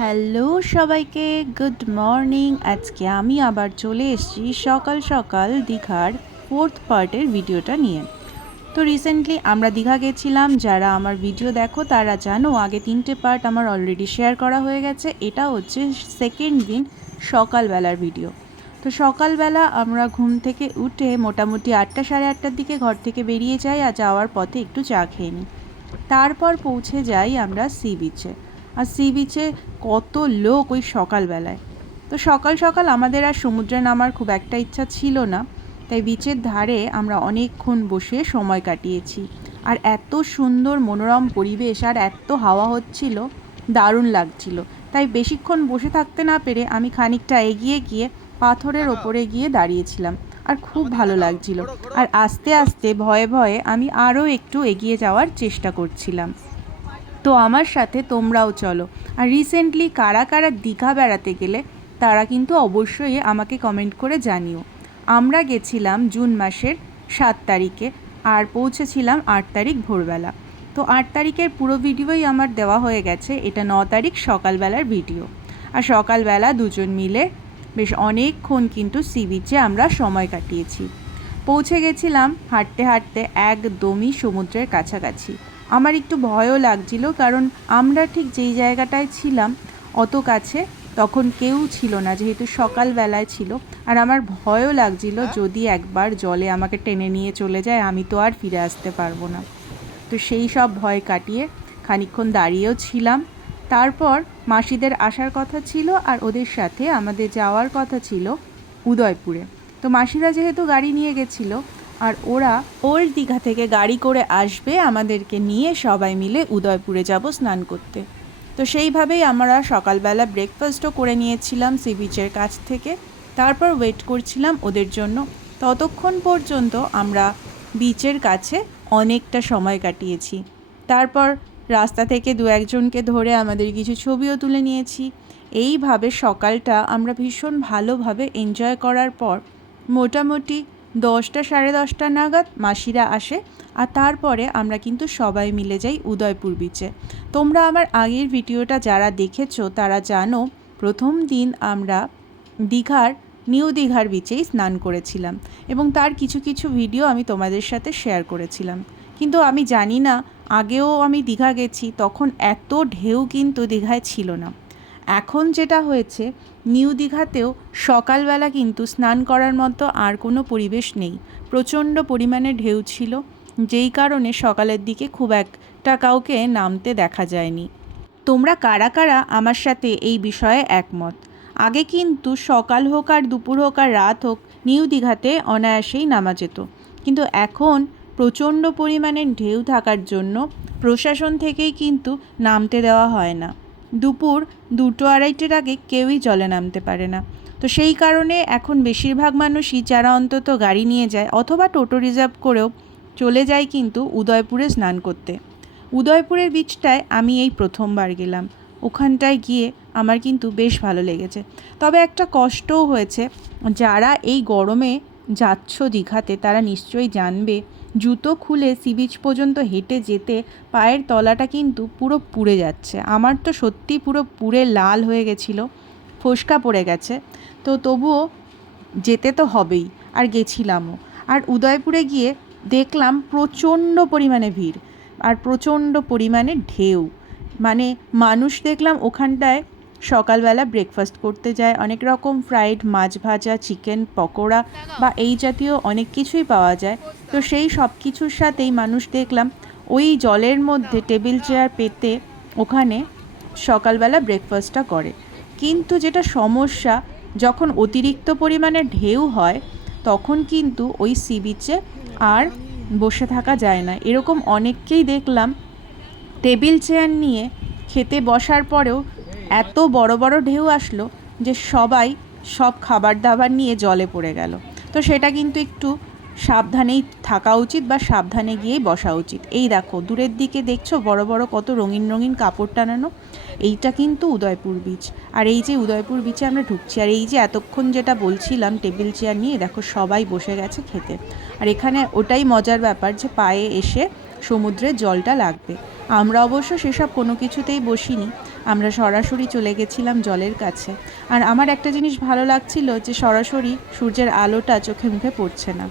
Hello সবাইকে, good morning. আজকে আমি আবার চলে এসেছি সকাল সকাল দীঘার ফোর্থ পার্টের ভিডিওটা নিয়ে। তো রিসেন্টলি আমরা দীঘা গেছিলাম, যারা আমার ভিডিও দেখো তারা জানো আগে তিনটে পার্ট আমার অলরেডি শেয়ার করা হয়ে গেছে। এটা হচ্ছে সেকেন্ড দিন সকালবেলার ভিডিও তো সকালবেলা আমরা ঘুম থেকে উঠে মোটামুটি আটটা সাড়ে আটটার দিকে ঘর থেকে বেরিয়ে যাই আর যাওয়ার পথে একটু চা খেয়ে নিই। তারপর পৌঁছে যাই আমরা সি বিচে আর সি বিচে কত লোক ওই সকালবেলায়। তো সকাল সকাল আমাদের আর সমুদ্রে নামার খুব একটা ইচ্ছা ছিল না তাই বিচের ধারে আমরা অনেকক্ষণ বসে সময় কাটিয়েছি। আর এত সুন্দর মনোরম পরিবেশ আর এত হাওয়া হচ্ছিল দারুণ লাগছিল। তাই বেশিক্ষণ বসে থাকতে না পেরে আমি খানিকটা এগিয়ে গিয়ে পাথরের ওপরে গিয়ে দাঁড়িয়েছিলাম। আর খুব ভালো লাগছিল। আর আস্তে আস্তে ভয়ে ভয়ে আমি আরও একটু এগিয়ে যাওয়ার চেষ্টা করছিলাম। তো আমার সাথে তোমরাও চলো। আর রিসেন্টলি কারা কারা দীঘা বেড়াতে গেলে, তারা কিন্তু অবশ্যই আমাকে কমেন্ট করে জানিও। আমরা গেছিলাম জুন মাসের সাত তারিখে আর পৌঁছেছিলাম আট তারিখ ভোরবেলা। তো আট তারিখের পুরো ভিডিওই আমার দেওয়া হয়ে গেছে, এটা ন তারিখ সকালবেলার ভিডিও। আর সকালবেলা দুজন মিলে বেশ অনেকক্ষণ কিন্তু সি বিচে আমরা সময় কাটিয়েছি। পৌঁছে গেছিলাম হাঁটতে হাঁটতে একদমই সমুদ্রের কাছাকাছি। আমার একটু ভয়ও লাগছিল কারণ আমরা ঠিক যেই জায়গাটায় ছিলাম অত কাছে তখন কেউ ছিল না যেহেতু সকালবেলায় ছিল। আর আমার ভয়ও লাগছিল যদি একবার জলে আমাকে টেনে নিয়ে চলে যায় আমি তো আর ফিরে আসতে পারব না। তো সেই সব ভয় কাটিয়ে খানিকক্ষণ দাঁড়িয়েও ছিলাম। তারপর মাসিদের আসার কথা ছিল আর ওদের সাথে আমাদের যাওয়ার কথা ছিল উদয়পুরে। তো মাসিরা যেহেতু গাড়ি নিয়ে গেছিল আর ওরা ওল্ড দীঘা থেকে গাড়ি করে আসবে আমাদেরকে নিয়ে সবাই মিলে উদয়পুরে যাব স্নান করতে। তো সেইভাবেই আমরা সকালবেলা ব্রেকফাস্টও করে নিয়েছিলাম সি বিচের কাছ থেকে। তারপর ওয়েট করছিলাম ওদের জন্য। ততক্ষণ পর্যন্ত আমরা বিচের কাছে অনেকটা সময় কাটিয়েছি। তারপর রাস্তা থেকে দু একজনকে ধরে আমাদের কিছু ছবিও তুলে নিয়েছি। এইভাবে সকালটা আমরা ভীষণ ভালোভাবে এনজয় করার পর মোটামুটি দশটা সাড়ে দশটা নাগাদ মাসিরা আসে আর তারপরে আমরা কিন্তু সবাই মিলে যাই উদয়পুর বিচে তোমরা আমার আগের ভিডিওটা যারা দেখেছ, তারা জানো প্রথম দিন আমরা দীঘার, নিউ দীঘার বিচেই স্নান করেছিলাম এবং তার কিছু কিছু ভিডিও আমি তোমাদের সাথে শেয়ার করেছিলাম। কিন্তু আমি জানি না, আগেও আমি দীঘা গেছি, তখন এত ঢেউ কিন্তু দীঘায় ছিল না। এখন যেটা হয়েছে, নিউ দীঘাতেও সকালবেলা কিন্তু স্নান করার মতো আর কোনো পরিবেশ নেই। প্রচণ্ড পরিমাণে ঢেউ ছিল, যেই কারণে সকালের দিকে খুব একটা কাউকে নামতে দেখা যায়নি। তোমরা কারা কারা আমার সাথে এই বিষয়ে একমত? আগে কিন্তু সকাল হোক আর দুপুর হোক আর রাত হোক, নিউ দীঘাতে অনায়াসেই নামা যেত। কিন্তু এখন প্রচণ্ড পরিমাণে ঢেউ থাকার জন্য প্রশাসন থেকেই কিন্তু নামতে দেওয়া হয় না। দুপুর দুটো আড়াইটের আগে কেউই জলে নামতে পারে না। তো সেই কারণে এখন বেশিরভাগ মানুষই যারা অন্তত গাড়ি নিয়ে যায় অথবা টোটো রিজার্ভ করেও চলে যায় কিন্তু উদয়পুরে স্নান করতে। উদয়পুরের বিচটায় আমি এই প্রথমবার গেলাম। ওখানটায় গিয়ে আমার কিন্তু বেশ ভালো লেগেছে। তবে একটা কষ্টও হয়েছে, যারা এই গরমে যাচ্ছ দীঘাতে তারা নিশ্চয়ই জানবে জুতো খুলে সি বিচ পর্যন্ত হেঁটে যেতে পায়ের তলাটা কিন্তু পুরো পুড়ে যাচ্ছে। আমার তো সত্যি পুরো পুড়ে লাল হয়ে গেছিল, ফোসকা পড়ে গেছে। তো তবুও যেতে তো হবেই, আর গেছিলামও। আর উদয়পুরে গিয়ে দেখলাম প্রচণ্ড পরিমাণে ভিড়, আর প্রচণ্ড পরিমাণে ঢেউ। মানে মানুষ দেখলাম ওখানটায় সকালবেলা ব্রেকফাস্ট করতে যায়। অনেক রকম ফ্রাইড মাছ ভাজা চিকেন পকোড়া বা এই জাতীয় অনেক কিছুই পাওয়া যায়। তো সেই সব কিছুর সাথেই মানুষ দেখলাম, ওই জলের মধ্যে টেবিল চেয়ার পেতে ওখানে সকালবেলা ব্রেকফাস্টটা করে। কিন্তু যেটা সমস্যা, যখন অতিরিক্ত পরিমাণে ঢেউ হয়, তখন কিন্তু ওই সি বিচে আর বসে থাকা যায় না। এরকম অনেককেই দেখলাম টেবিল চেয়ার নিয়ে খেতে বসার পরেও এত বড় বড় ঢেউ আসলো যে সবাই সব খাবার দাবার নিয়ে জলে পড়ে গেল। তো সেটা কিন্তু একটু সাবধানেই থাকা উচিত বা সাবধানে গিয়েই বসা উচিত। এই দেখো, দূরের দিকে দেখছ বড় বড় কত রঙিন রঙিন কাপড় টানানো? এইটা কিন্তু উদয়পুর বিচ আর এই যে উদয়পুর বিচে আমরা ঢুকছি, আর এই যে এতক্ষণ যেটা বলছিলাম টেবিল চেয়ার নিয়ে, দেখো সবাই বসে গেছে খেতে। আর এখানে ওটাই মজার ব্যাপার যে পায়ে এসে সমুদ্রের জলটা লাগবে। আমরা অবশ্য সেসব কোনো কিছুতেই বসিনি। আমরা সরাসরি চলে গেছিলাম জলের কাছে। আর আমার একটা জিনিস ভালো লাগছিল যে সরাসরি সূর্যের আলোটা চোখে মুখে পড়ছে না।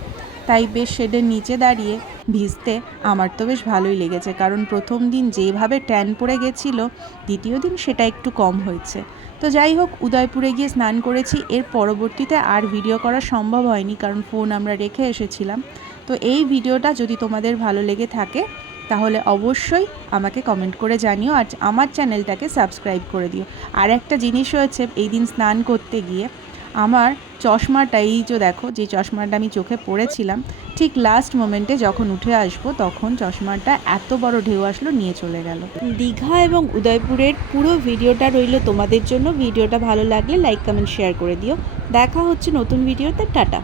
তাই বেশ শেডের নিচে দাঁড়িয়ে ভিজতে আমার তো বেশ ভালোই লেগেছে, কারণ প্রথম দিন যেভাবে ট্যান পড়ে গেছিল, দ্বিতীয় দিন সেটা একটু কম হয়েছে। তো যাই হোক, উদয়পুরে গিয়ে স্নান করেছি, এর পরবর্তীতে আর ভিডিও করা সম্ভব হয়নি, কারণ ফোন আমরা রেখে এসেছিলাম। তো এই ভিডিওটা যদি তোমাদের ভালো লেগে থাকে তাহলে অবশ্যই আমাকে কমেন্ট করে জানিও আর আমার চ্যানেলটাকে সাবস্ক্রাইব করে দিও। আর একটা জিনিস হয়েছে, এই দিন স্নান করতে গিয়ে আমার চশমাটা, এই যে দেখো, যে চশমাটা আমি চোখে পড়েছিলাম, ঠিক লাস্ট মোমেন্টে যখন উঠে আসব, তখন চশমাটা এত বড় ঢেউ আসলো, নিয়ে চলে গেল। দীঘা এবং উদয়পুরের পুরো ভিডিওটা রইল তোমাদের জন্য। ভিডিওটা ভালো লাগলে লাইক কমেন্ট শেয়ার করে দিও। দেখা হচ্ছে নতুন ভিডিওতে। টাটা।